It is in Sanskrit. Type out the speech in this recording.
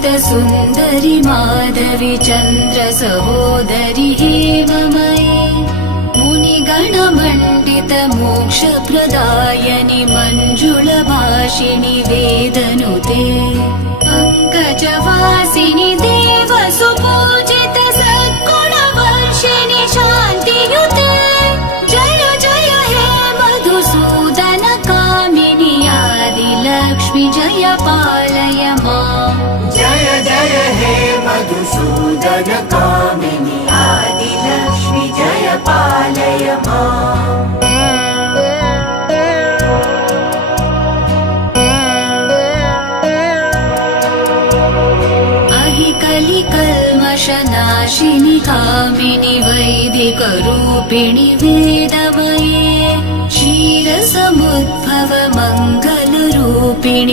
सुन्दरि माधवी चन्द्र सहोदरि हेममयी मुनिगणमण्डित मोक्षप्रदायनि मञ्जुलभाषिणि वेदनुते पङ्कजवासिनि देवसुपूजित सद्गुणवर्षिणि शान्तियुते जय जय हे मधुसूदन कामिनि आदिलक्ष्मि जय पालय माम् जय जय हे मधुसूदन कामिनि आदिलक्ष्मि जय पालय माम् कलिकल्मषनाशिनि कामिनि वैदिकरूपिणि वेदमये क्षीरसमुद्भव मङ्गलरूपिणि